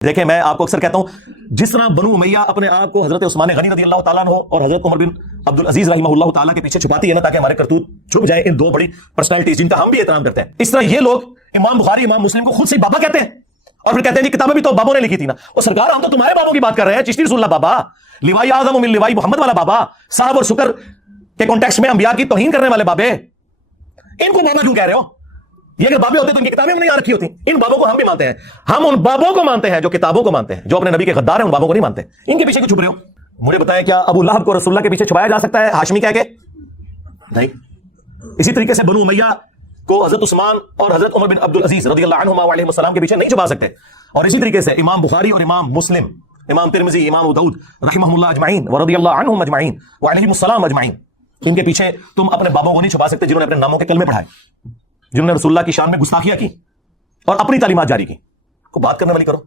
देखें, मैं आपको अक्सर कहता हूं, जिस तरह बनु उमैया अपने आप को हजरत उस्मान गनी रज़ी अल्लाह ताला अन्हु और हजरत उमर बिन अब्दुल अजीज रहमहुल्लाह ताला के पीछे छुपाती है ना, ताकि हमारे करतूत छुप जाए इन दो बड़ी पर्सनालिटीज जिनका हम भी एहतराम करते हैं, इस तरह ये लोग इमाम बुखारी इमाम मुस्लिम को खुद से बाबा कहते हैं और फिर कहते हैं किताबें भी तो बाबों ने लिखी थी ना। और सरकार, हम तो तुम्हारे बाबों की बात कर रहे हैं, चिश्ती रसूलुल्लाह बाबा, लिवाई आज़म मिन लिवाई मोहम्मद वाला बाबा, साहब और शुक्र के कॉन्टेक्स्ट में अंबिया की तौहीन करने वाले बाबे, इनको बाबा क्यों कह रहे हो? ये अगर बाबे होते तो इनकी किताबें हमने यहां रखी होती। इन बाबों को हम भी मानते हैं, हम उन बाबों को मानते हैं जो किताबों को मानते हैं, जो अपने नबी के गद्दार हैं, उन बाबों को नहीं मानते। इनके पीछे क्यों छुप रहे हो? मुझे बताएं, क्या अबू लहब को रसूलुल्लाह के पीछे छुपाया जा सकता है हाशमी कह के? नहीं। इसी तरीके से बनु उमैया को हजरत उस्मान और हजरत उमर बिन अब्दुल अजीज रज़ियल्लाहु अन्हुमा व अलैहिस्सलाम के पीछे नहीं छुपा सकते। और इसी तरीके से इमाम बुखारी और इमाम मुस्लिम, इमाम तिरमिज़ी, इमाम अबू दाऊद रहमहुल्लाह अजमाइन व रज़ियल्लाहु अन्हुम अजमाइन व अलैहिमुस्सलाम अजमाइन, इनके पीछे तुम अपने बाबों को नहीं छुपा सकते जिन्होंने अपने नामों के कलमे पढ़ाए, जिन्होंने रसूलुल्लाह की शान में गुस्ताखियां की और अपनी तालीमात जारी की। को बात करने वाली करो।